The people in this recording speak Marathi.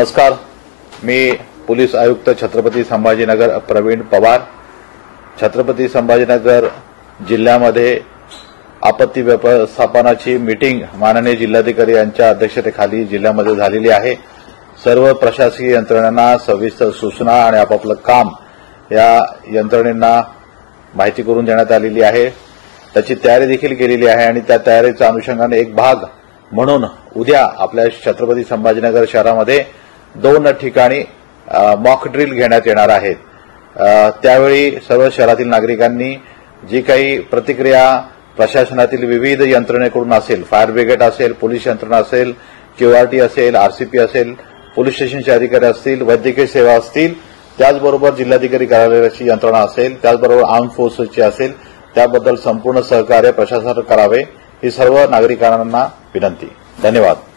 नमस्कार, मी पोलीस आयुक्त छत्रपती संभाजीनगर प्रवीण पवार। छत्रपती संभाजीनगर जिल्ह्यामध्ये आपत्ती व्यवस्थापनाची मीटिंग माननीय जिल्हाधिकारी यांच्या अध्यक्षतेखाली जिल्ह्यामध्ये झालेली आहे। सर्व प्रशासकीय यंत्रणांना सविस्तर सूचना आणि आपापलं काम या यंत्रणेंना माहिती करून देण्यात आलेली आहे। त्याची तयारी देखील केलेली आहे आणि त्या तयारीच्या अनुषंगाने एक भाग म्हणून उद्या आपल्या छत्रपती संभाजीनगर शहरामध्ये 2 ठिकाणी मॉक ड्रिल घेण्यात येणार आहेत। त्यावेळी सर्व शहरातील नागरिकांनी जी काही प्रतिक्रिया प्रशासनातील विविध यंत्रणेकडून असेल, फायर ब्रिगेड असेल, पोलीस यंत्रणा असेल, क्यूआरटी असेल, आरसीपी असेल, पोलीस स्टेशनचे अधिकारी असतील, वैद्यकीय सेवा असतील, त्याचबरोबर जिल्हाधिकारी कार्यालयाची यंत्रणा असेल, त्याचबरोबर आर्म फोर्सेसची असेल, त्याबद्दल संपूर्ण सहकार्य प्रशासनाने करावे ही सर्व नागरिकांना विनंती। धन्यवाद।